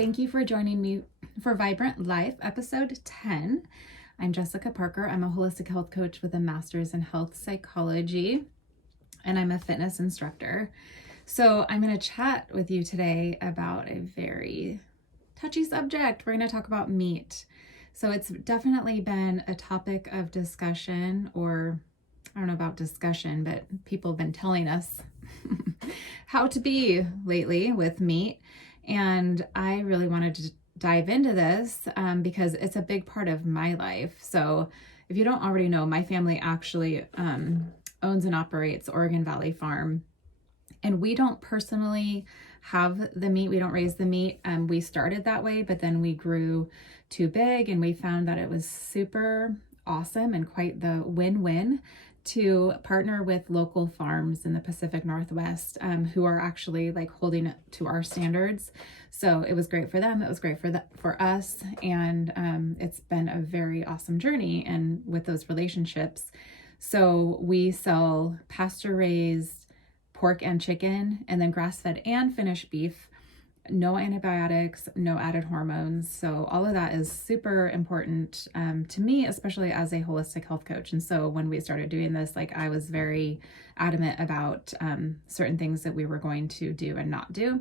Thank you for joining me for Vibrant Life, episode 10. I'm Jessica Parker. I'm a holistic health coach with a master's in health psychology, and I'm a fitness instructor. So I'm going to chat with you today about a very touchy subject. We're going to talk about meat. So it's definitely been a topic of discussion, or I don't know about discussion, but people have been telling us how to be lately with meat. And I really wanted to dive into this because it's a big part of my life. So if you don't already know, my family actually owns and operates Oregon Valley Farm. And we don't personally have the meat. We don't raise the meat. We started that way, but then we grew too big and we found that it was super awesome and quite the win-win to partner with local farms in the Pacific Northwest who are actually like holding it to our standards. So it was great for them. It was great for us. And it's been a very awesome journey and with those relationships. So we sell pasture raised pork and chicken, and then grass-fed and finished beef, no antibiotics, no added hormones. So all of that is super important to me, especially as a holistic health coach. And so when we started doing this, like I was very adamant about certain things that we were going to do and not do.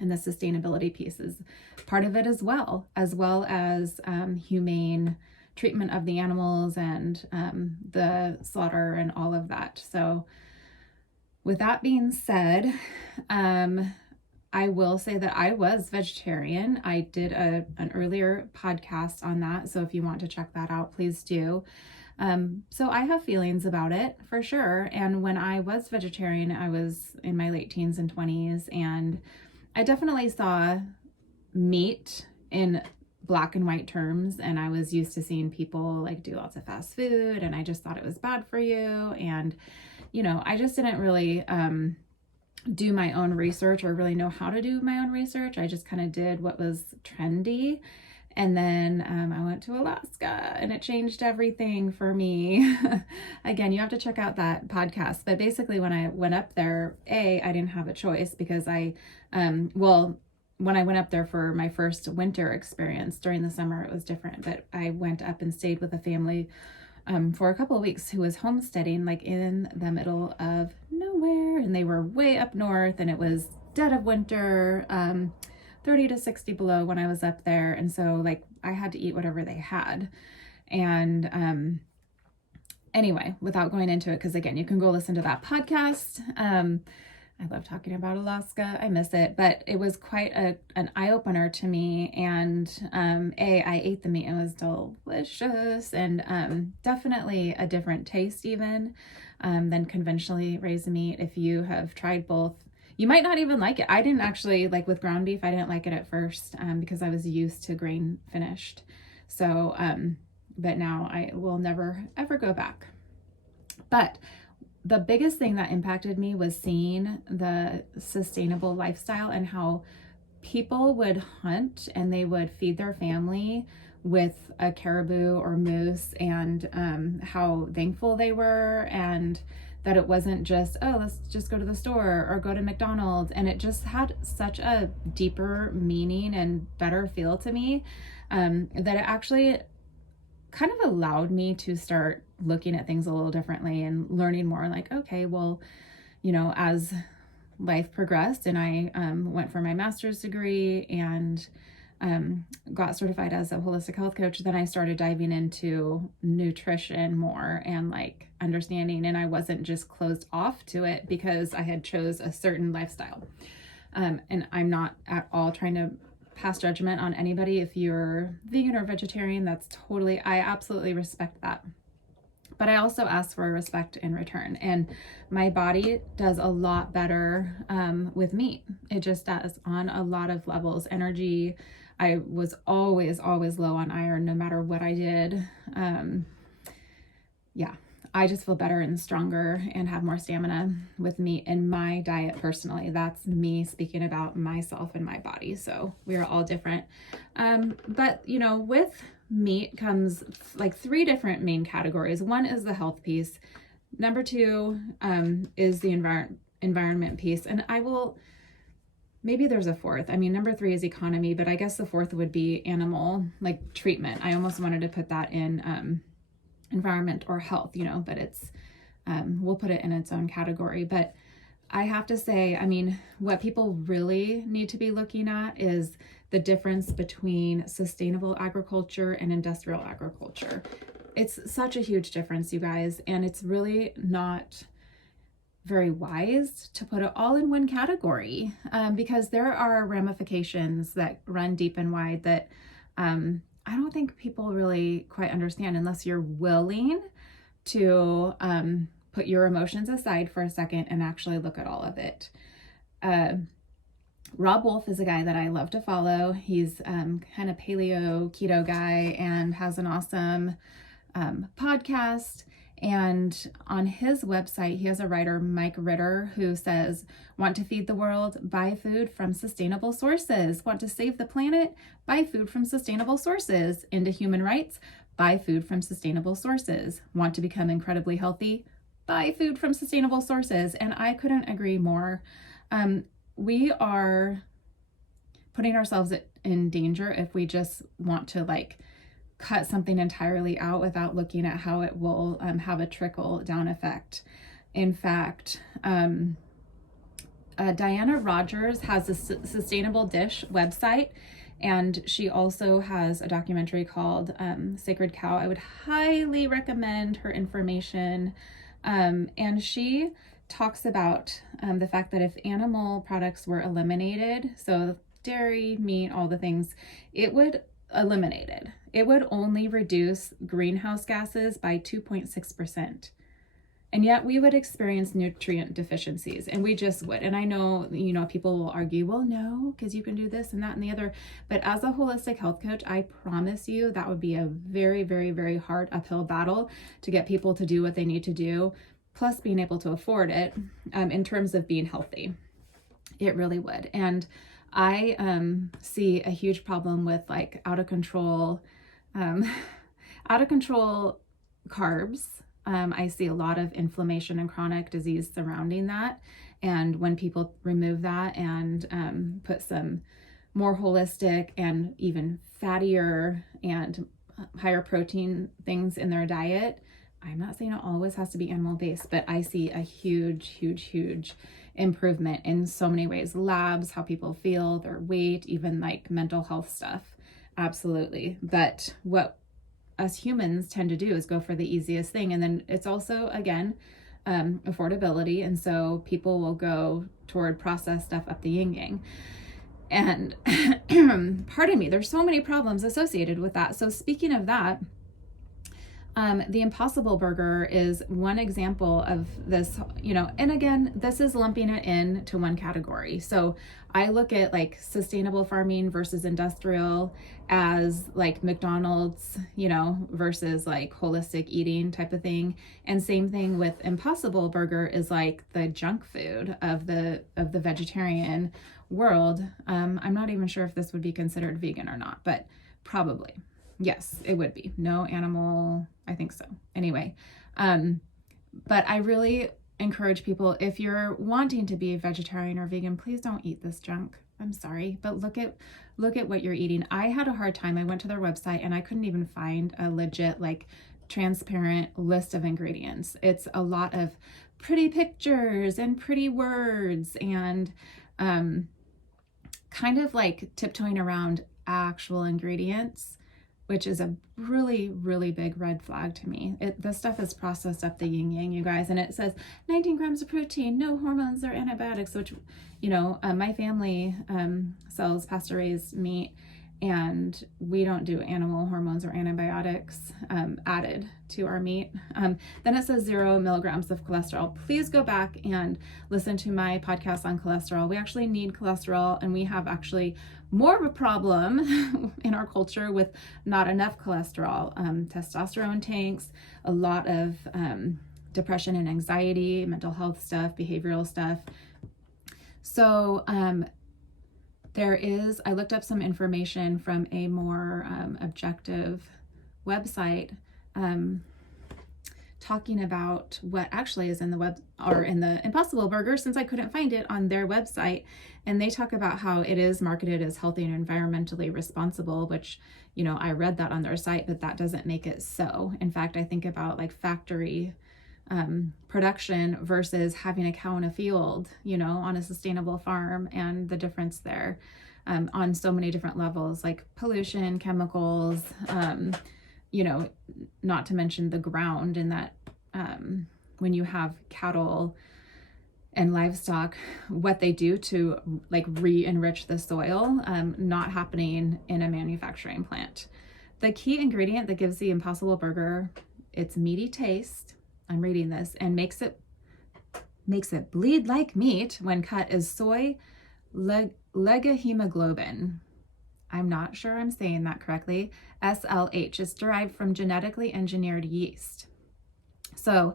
And the sustainability piece is part of it as well as humane treatment of the animals and the slaughter and all of that. So with that being said, I will say that I was vegetarian. I did an earlier podcast on that. So if you want to check that out, please do. So I have feelings about it for sure. And when I was vegetarian, I was in my late teens and 20s, and I definitely saw meat in black and white terms. And I was used to seeing people like do lots of fast food, and I just thought it was bad for you. And you know, I just didn't really do my own research or really know how to do my own research. I just kind of did what was trendy. And then I went to Alaska and it changed everything for me. Again, you have to check out that podcast. But basically when I went up there, I didn't have a choice because when I went up there for my first winter experience during the summer, it was different. But I went up and stayed with a family for a couple of weeks who was homesteading like in the middle of nowhere, and they were way up north, and it was dead of winter, 30 to 60 below when I was up there. And so like I had to eat whatever they had. And anyway, without going into it, because again, you can go listen to that podcast. I love talking about Alaska. I miss it, but it was quite an eye-opener to me. And I ate the meat. It was delicious, and definitely a different taste even than conventionally raised meat. If you have tried both, you might not even like it. I didn't actually, like with ground beef, I didn't like it at first because I was used to grain finished. So, but now I will never, ever go back. But the biggest thing that impacted me was seeing the sustainable lifestyle and how people would hunt and they would feed their family with a caribou or moose, and how thankful they were, and that it wasn't just, oh, let's just go to the store or go to McDonald's. And it just had such a deeper meaning and better feel to me that it actually kind of allowed me to start looking at things a little differently and learning more, like, okay, well, you know, as life progressed and I went for my master's degree and got certified as a holistic health coach, then I started diving into nutrition more and like understanding, and I wasn't just closed off to it because I had chose a certain lifestyle. And I'm not at all trying to pass judgment on anybody. If you're vegan or vegetarian, that's totally, I absolutely respect that. But I also ask for respect in return. And my body does a lot better with meat. It just does on a lot of levels. Energy, I was always low on iron no matter what I did. Yeah, I just feel better and stronger and have more stamina with meat in my diet personally. That's me speaking about myself and my body. So we are all different. But you know, with meat comes like three different main categories. One is the health piece. Number two is the environment piece. And I will maybe there's a fourth. I mean, number 3 is economy, but I guess the fourth would be animal, like treatment. I almost wanted to put that in environment or health, but it's, we'll put it in its own category. But I have to say, I mean, what people really need to be looking at is the difference between sustainable agriculture and industrial agriculture. It's such a huge difference, you guys, and it's really not very wise to put it all in one category, because there are ramifications that run deep and wide that I don't think people really quite understand unless you're willing to put your emotions aside for a second and actually look at all of it. Rob Wolf is a guy that I love to follow. He's kind of paleo keto guy and has an awesome podcast. And on his website, he has a writer, Mike Ritter, who says, want to feed the world? Buy food from sustainable sources. Want to save the planet? Buy food from sustainable sources. Into human rights? Buy food from sustainable sources. Want to become incredibly healthy? Buy food from sustainable sources. And I couldn't agree more. We are putting ourselves in danger if we just want to cut something entirely out without looking at how it will have a trickle down effect. In fact, Diana Rogers has a Sustainable Dish website, and she also has a documentary called Sacred Cow. I would highly recommend her information. And she talks about the fact that if animal products were eliminated, so dairy, meat, all the things, it would eliminate it. It would only reduce greenhouse gases by 2.6%. And yet we would experience nutrient deficiencies, and we just would. And I know, people will argue, well, no, because you can do this and that and the other. But as a holistic health coach, I promise you that would be a very, very, very hard uphill battle to get people to do what they need to do, plus being able to afford it in terms of being healthy. It really would. And I see a huge problem with out of control carbs. I see a lot of inflammation and chronic disease surrounding that. And when people remove that and put some more holistic and even fattier and higher protein things in their diet, I'm not saying it always has to be animal based, but I see a huge, huge, huge improvement in so many ways. Labs, how people feel, their weight, even mental health stuff. Absolutely. But what us humans tend to do is go for the easiest thing. And then it's also, again, affordability. And so people will go toward processed stuff up the yin yang. And pardon me, there's so many problems associated with that. So speaking of that, the Impossible Burger is one example of this, and again, this is lumping it into one category. So I look at sustainable farming versus industrial as McDonald's, versus holistic eating type of thing. And same thing with Impossible Burger is the junk food of the vegetarian world. I'm not even sure if this would be considered vegan or not, but probably. Yes, it would be. No animal, I think so. Anyway, but I really encourage people, if you're wanting to be a vegetarian or vegan, please don't eat this junk. I'm sorry, but look at what you're eating. I had a hard time. I went to their website and I couldn't even find a legit, transparent list of ingredients. It's a lot of pretty pictures and pretty words and kind of tiptoeing around actual ingredients, which is a really, really big red flag to me. This stuff is processed up the yin yang, you guys, and it says 19 grams of protein, no hormones or antibiotics, which, my family sells pasture-raised meat, and we don't do animal hormones or antibiotics added to our meat. Then it says 0 milligrams of cholesterol. Please go back and listen to my podcast on cholesterol. We actually need cholesterol, and we have actually more of a problem in our culture with not enough cholesterol. Testosterone tanks, a lot of depression and anxiety, mental health stuff, behavioral stuff. So I looked up some information from a more objective website talking about what actually is in the web or in the Impossible Burger, since I couldn't find it on their website. And they talk about how it is marketed as healthy and environmentally responsible, which, you know, I read that on their site, but that doesn't make it so. In fact, I think about like factory production versus having a cow in a field, you know, on a sustainable farm, and the difference there on so many different levels, like pollution, chemicals, you know, not to mention the ground, and that when you have cattle and livestock, what they do to like re-enrich the soil, not happening in a manufacturing plant. The key ingredient that gives the Impossible Burger its meaty taste, I'm reading this, and makes it bleed like meat when cut is soy leghemoglobin. I'm not sure I'm saying that correctly. SLH is derived from genetically engineered yeast. So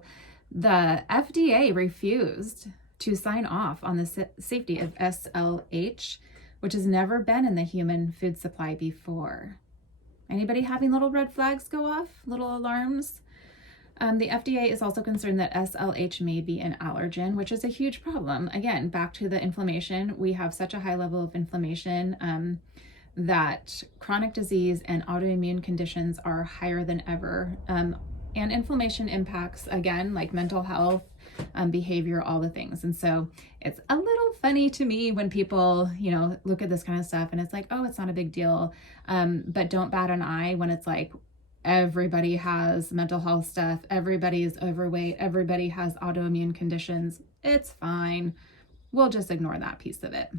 the FDA refused to sign off on the safety of SLH, which has never been in the human food supply before. Anybody having little red flags go off, little alarms? The FDA is also concerned that SLH may be an allergen, which is a huge problem. Again, back to the inflammation. We have such a high level of inflammation that chronic disease and autoimmune conditions are higher than ever. And inflammation impacts, again, like mental health, behavior, all the things. And so it's a little funny to me when people, you know, look at this kind of stuff and it's like, oh, it's not a big deal. But don't bat an eye when it's like, everybody has mental health stuff, everybody is overweight, everybody has autoimmune conditions. It's fine. We'll just ignore that piece of it.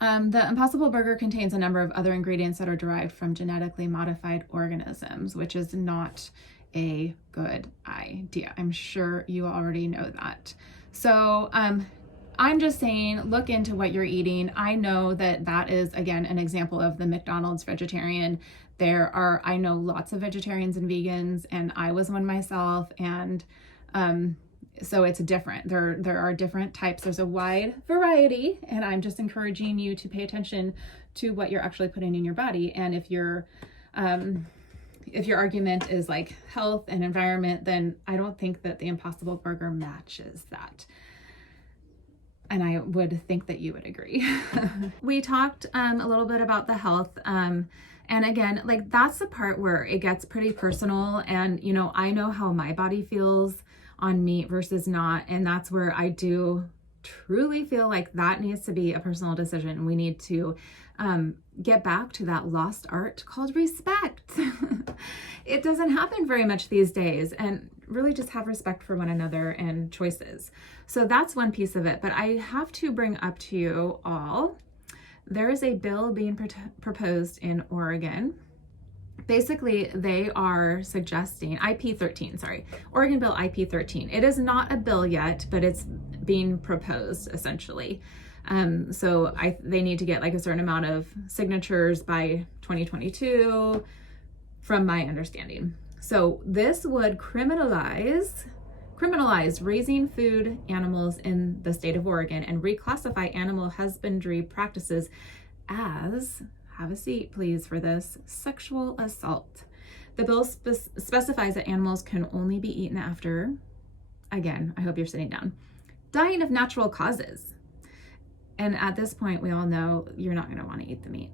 The Impossible Burger contains a number of other ingredients that are derived from genetically modified organisms, which is not a good idea. I'm sure you already know that. So I'm just saying, look into what you're eating. I know that that is, again, an example of the McDonald's vegetarian. I know lots of vegetarians and vegans, and I was one myself, and so it's different. There are different types. There's a wide variety, and I'm just encouraging you to pay attention to what you're actually putting in your body. And if your argument is like health and environment, then I don't think that the Impossible Burger matches that. And I would think that you would agree. We talked a little bit about the health. And again, like that's the part where it gets pretty personal. And, you know, I know how my body feels on meat versus not. And that's where I do truly feel like that needs to be a personal decision. We need to get back to that lost art called respect. It doesn't happen very much these days, and really just have respect for one another and choices. So that's one piece of it. But I have to bring up to you all, there is a bill being proposed in Oregon. Basically, they are suggesting Oregon Bill IP13. It is not a bill yet, but it's being proposed essentially. So they need to get like a certain amount of signatures by 2022, from my understanding. So this would criminalize raising food animals in the state of Oregon and reclassify animal husbandry practices as, have a seat please for this, sexual assault. The bill specifies that animals can only be eaten after, again, I hope you're sitting down, dying of natural causes. And at this point, we all know you're not going to want to eat the meat.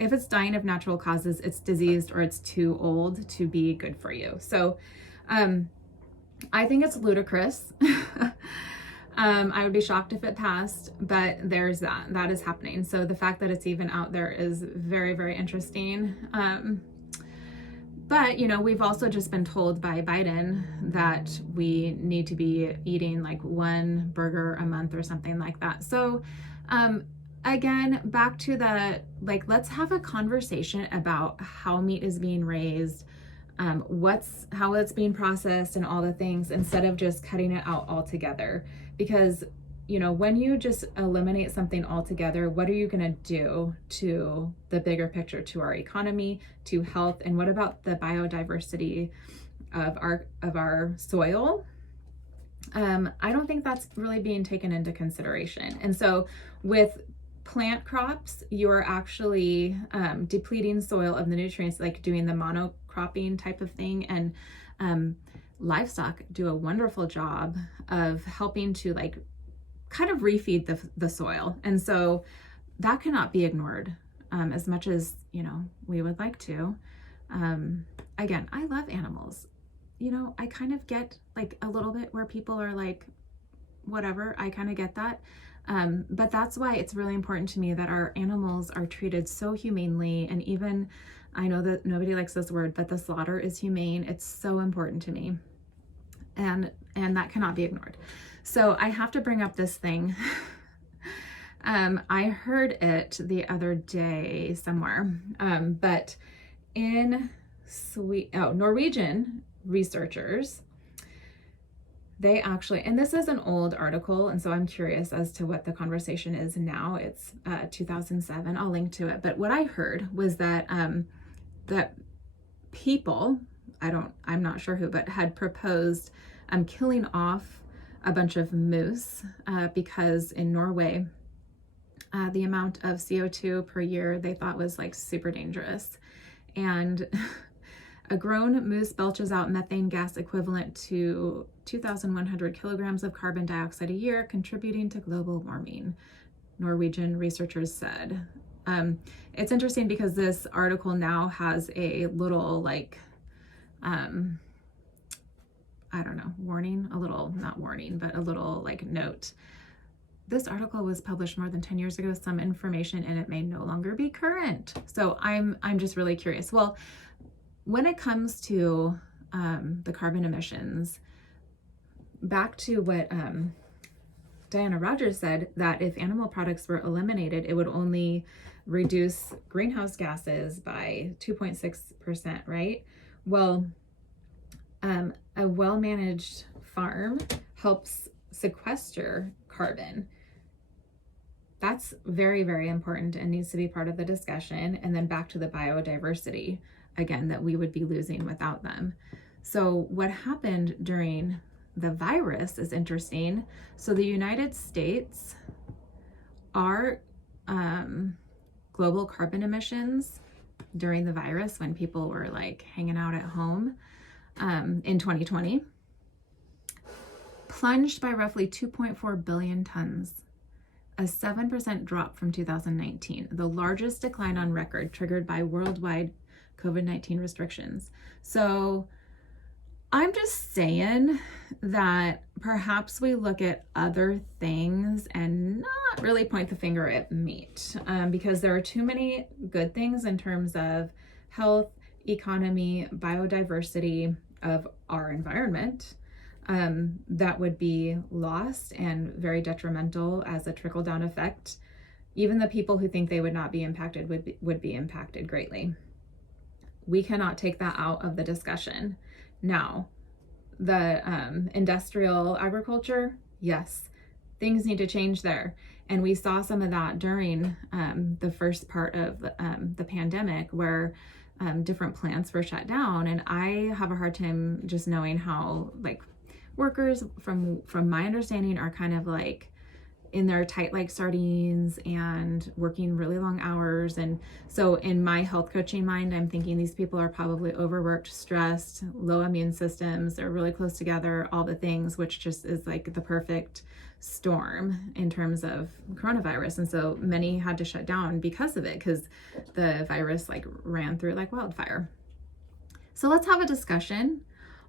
If it's dying of natural causes, it's diseased or it's too old to be good for you. So I think it's ludicrous. I would be shocked if it passed, but there's that is happening. So the fact that it's even out there is very, very interesting. But, you know, we've also just been told by Biden that we need to be eating like one burger a month or something like that. So, again, back to the, like, let's have a conversation about how meat is being raised, how it's being processed and all the things, instead of just cutting it out altogether. Because, you know, when you just eliminate something altogether, what are you going to do to the bigger picture, to our economy, to health? And what about the biodiversity of our soil? I don't think that's really being taken into consideration. And so with plant crops, you're actually depleting soil of the nutrients, like doing the monocropping type of thing. And livestock do a wonderful job of helping to like kind of refeed the soil. And so that cannot be ignored as much as, you know, we would like to. Again, I love animals. You know, I kind of get like a little bit where people are like, whatever, I kind of get that. But that's why it's really important to me that our animals are treated so humanely. And even, I know that nobody likes this word, but the slaughter is humane. It's so important to me. And that cannot be ignored. So I have to bring up this thing. I heard it the other day somewhere, but in Norwegian researchers, they actually, and this is an old article, and so I'm curious as to what the conversation is now. It's 2007. I'll link to it. But what I heard was that that people, I'm not sure who, but had proposed killing off a bunch of moose because in Norway, the amount of CO2 per year they thought was like super dangerous. And a grown moose belches out methane gas equivalent to 2,100 kilograms of carbon dioxide a year, contributing to global warming, Norwegian researchers said. It's interesting because this article now has a little like, I don't know, warning, a little, not warning, but a little like note. This article was published more than 10 years ago. Some information in it may no longer be current. So I'm just really curious. Well, when it comes to the carbon emissions, back to what Diana Rogers said, that if animal products were eliminated, it would only reduce greenhouse gases by 2.6%, right? Well, a well-managed farm helps sequester carbon. That's very, very important and needs to be part of the discussion. And then back to the biodiversity, again, that we would be losing without them. So what happened during the virus is interesting. So the United States, our global carbon emissions during the virus, when people were like hanging out at home in 2020, plunged by roughly 2.4 billion tons, a 7% drop from 2019, the largest decline on record triggered by worldwide COVID-19 restrictions. So I'm just saying that perhaps we look at other things and not really point the finger at meat, because there are too many good things in terms of health, economy, biodiversity of our environment that would be lost and very detrimental as a trickle-down effect. Even the people who think they would not be impacted would be impacted greatly. We cannot take that out of the discussion. Now, the industrial agriculture, yes, things need to change there. And we saw some of that during the first part of the pandemic, where different plants were shut down. And I have a hard time just knowing how, like, workers, from my understanding, are kind of like in their tight like sardines and working really long hours. And so in my health coaching mind, I'm thinking these people are probably overworked, stressed, low immune systems, they're really close together, all the things, which just is like the perfect storm in terms of coronavirus. And so many had to shut down because of it, because the virus like ran through like wildfire. So let's have a discussion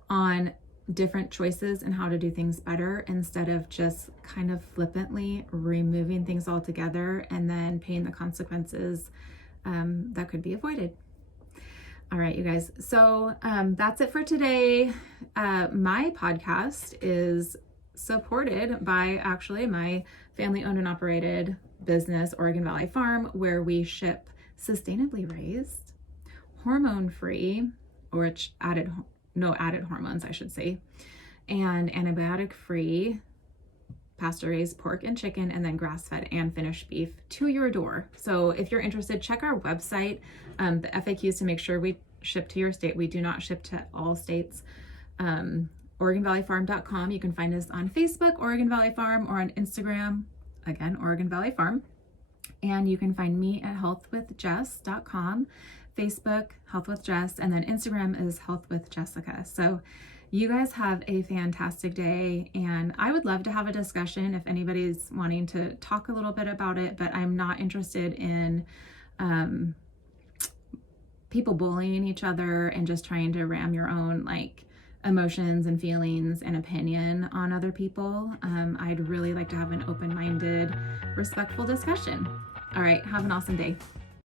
on different choices and how to do things better, instead of just kind of flippantly removing things altogether and then paying the consequences that could be avoided. All right, you guys. So that's it for today. My podcast is supported by actually my family owned and operated business, Oregon Valley Farm, where we ship sustainably raised, hormone-free, or no added hormones, I should say, and antibiotic-free pasture-raised pork and chicken, and then grass-fed and finished beef to your door. So if you're interested, check our website, the FAQs, to make sure we ship to your state. We do not ship to all states. oregonvalleyfarm.com. You can find us on Facebook, Oregon Valley Farm, or on Instagram, again, Oregon Valley Farm. And you can find me at healthwithjess.com. Facebook, Health with Jess, and then Instagram is Health with Jessica. So You guys have a fantastic day, and I would love to have a discussion if anybody's wanting to talk a little bit about it, but I'm not interested in people bullying each other and just trying to ram your own like emotions and feelings and opinion on other people. I'd really like to have an open-minded, respectful discussion. All right, have an awesome day.